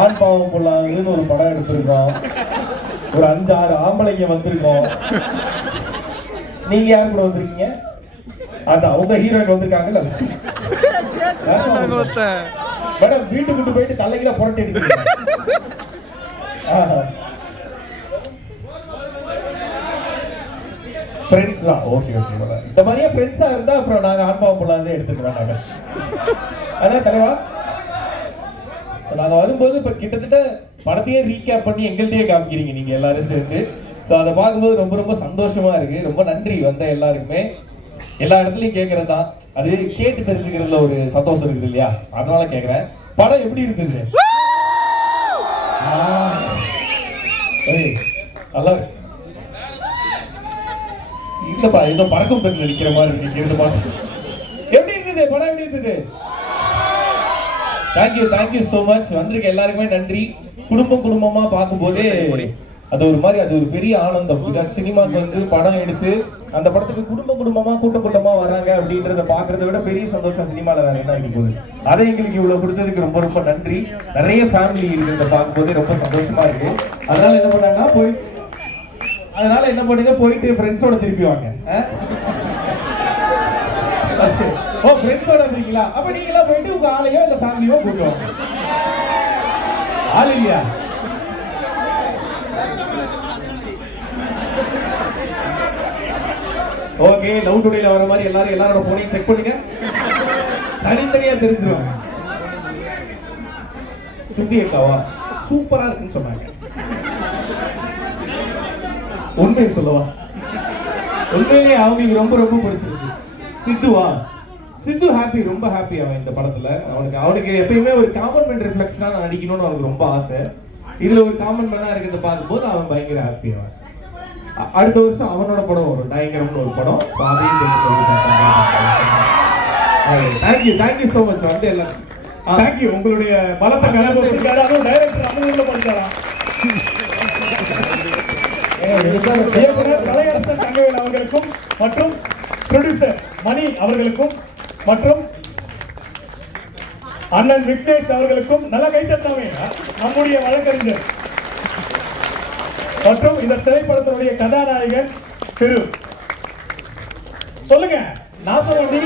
ஆண் பாவம் பொல்லாதுன்னு ஒரு படம் எடுத்திருக்கோம். ஒரு 5-6 ஆம்பளைங்க வந்திருக்கோம். நீங்க யார் கூட வந்திருக்கீங்க? அதான் உங்க ஹீரோயின் வந்திருக்காங்கல்ல. மேடம் வீட்டுக்கு போயிட்டு தலையில புரட்டி எடுக்கிறீங்க. ஃப்ரெண்ட்ஸ் தான். Okay okay. இந்த மாதிரியே ஃப்ரெண்ட்ஸா இருந்தா அப்புறம் நாங்க ஆன்பாவம் பொல்லாதே எடுத்துக்க வேண்டாங்க. அதான் தலைவா நாங்க வரும்போது இப்ப கிட்டத்தட்ட படத்தையே ரீகேப் பண்ணி எங்கள்கிட்டயே காமிக்கிறீங்க நீங்க எல்லாரும் சேர்ந்து. ஸோ அதை பார்க்கும்போது ரொம்ப ரொம்ப சந்தோஷமா இருக்கு. ரொம்ப நன்றி வந்த எல்லாருக்குமே. எல்லா இடத்துலயும் கேட்கறது தான், அது கேட்டு தெரிஞ்சுக்கிறதுல ஒரு சந்தோஷம் இருக்குது இல்லையா, அதனால கேட்கறேன். படம் எப்படி இருக்குது? நல்லா இல்லப்பா, ஏதோ பறக்கும் பெண் நினைக்கிற மாதிரி இருக்கு. எப்படி இருக்குது படம்? எப்படி இருக்குது? Thank you so much. வந்திருக்க எல்லாருக்குமே நன்றி. குடும்பமா பார்க்கும்போதே அது ஒரு மாதிரி, அது ஒரு பெரிய ஆனந்தம். சினிமாக்கு வந்து படம் எடுத்து அந்த படத்துக்கு குடும்பமா கூட்டமா வராங்க அப்படின்றத பாக்குறத விட பெரிய சந்தோஷம் சினிமால வேற என்ன ஆகி போகுது. அதை எங்களுக்கு இவ்வளவு கொடுத்ததுக்கு ரொம்ப ரொம்ப நன்றி. நிறைய ஃபேமிலி இருக்கிறத பார்க்கும்போதே ரொம்ப சந்தோஷமா இருக்கு. அதனால என்ன பண்ணுங்க, போயிட்டு ஃப்ரெண்ட்ஸோட திருப்பி வாங்க. ஓ ஃப்ரெண்ட்ஸோட இருக்கீங்களா? அப்ப நீங்களா போயிட்டு உங்க ஆளையோ இல்ல ஃபேமிலியோ கூட்டு வாங்க. ஆள் இல்லையா? ஓகே. லவ் டுடேல வர மாதிரி எல்லாரோட போனையும் செக் பண்ணுங்க. தனித்தனியா தெரிஞ்சிருவாங்க. சுத்தி இருக்காவா? சூப்பரா இருக்குன்னு சொன்னாங்க. உண்மையை சொல்லவா? உண்மையிலேயே அவங்களுக்கு ரொம்ப ரொம்ப பிடிச்சிருக்கு. சித்துவா? சித்து ஹாப்பி, ரொம்ப ஹாப்பி அவன் இந்த படத்துல. அவனுக்கு எப்பயுமே ஒரு காமன் மேன் ரிஃப்ளெக்ஷனா நடிக்கணும்னு அவனுக்கு ரொம்ப ஆசை. இதுல ஒரு காமன் மேனா இருக்கிறத பார்க்கும்போது அவன் பயங்கர ஹாப்பி. அவன் அடுத்த வருஷம் அவனோட படம் வரும், டயங்கரம்னு ஒரு படம். Thank you so much. வந்து எல்லாம் தேங்க்யூ. உங்களுடைய பலத்தை கலந்து டைரக்டர் அமர்வுல படிச்சாராம். கலையரசன் தங்கவேல் அவர்களுக்கும் மற்றும் ப்ரொடியூசர் மணி அவர்களுக்கும் மற்றும் அண்ணன் விக்னேஷ் அவர்களுக்கும் நல்ல கைத்தட்டாமே நம்முடைய வழக்கறிஞர் மற்றும் இந்த திரைப்படத்தினுடைய கதாநாயகன் திரு சொல்லுங்க, நான் சொல்லுங்க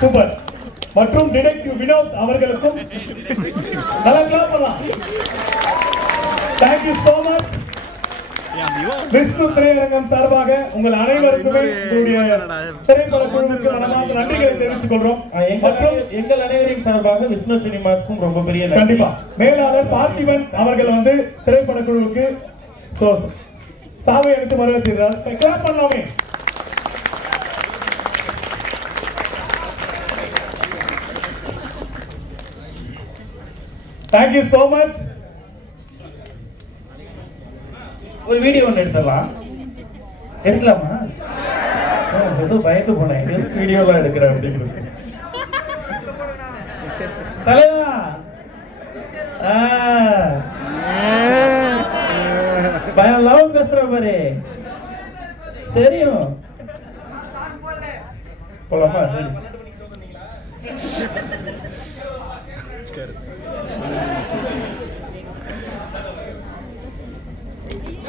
சூப்பர் மற்றும் டிடெக்டிவ் வினோத் அவர்களுக்கும் நல்ல கிளாப் பண்ணலாம். Thank you so much. விஷ்ணு திரையரங்கம் சார்பாக உங்கள் அனைவருக்குமே திரைப்பட குழுவுக்கு மனமார்ந்த நன்றிகளை தெரிவித்துக் கொள்றோம். எங்கள் அனைவரின் சார்பாக விஷ்ணு சினிமாஸ்க்கும் ரொம்ப பெரிய கண்டிப்பா. மேலாளர் பார்த்திபன் அவர்கள் வந்து திரைப்பட குழுவுக்கு சாவை எடுத்து வரவேற்கிறார். கிளாப் பண்ணலாமே. Thank you so much. ஒரு வீடியோ ஒன்று எடுத்துடலாம். எடுக்கலாமா? ஏதோ பயந்து போனேன், வீடியோலாம் எடுக்கிறேன் அப்படிங்கிறது. தலைவா பயம் லவ் பேசுற மாதிரி தெரியும். போலாமா?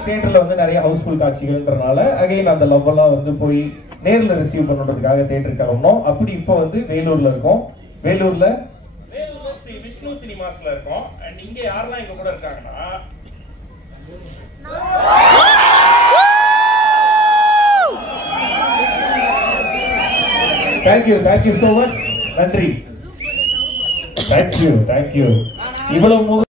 தியேட்டர்ல வந்து நிறைய ஹவுஸ்ஃபுல் காட்சிகள்ன்றனால அகைன் அந்த லவ் எல்லாம் வந்து போய் நேர்ல ரிசீவ் பண்ணுறதுக்காக தியேட்டர் கிளம்பணும். அப்படி இப்போ வந்து வேலூர்ல இருக்கோம். வேலூர்ல ஸ்ரீ விஷ்ணு சினிமாஸ்ல இருக்கோம். அண்ட் இங்க யாரெல்லாம் எங்க கூட இருக்காங்கன்னா தேங்க்யூ சோ மச். நன்றி. தேங்க்யூ. இவ்வளவு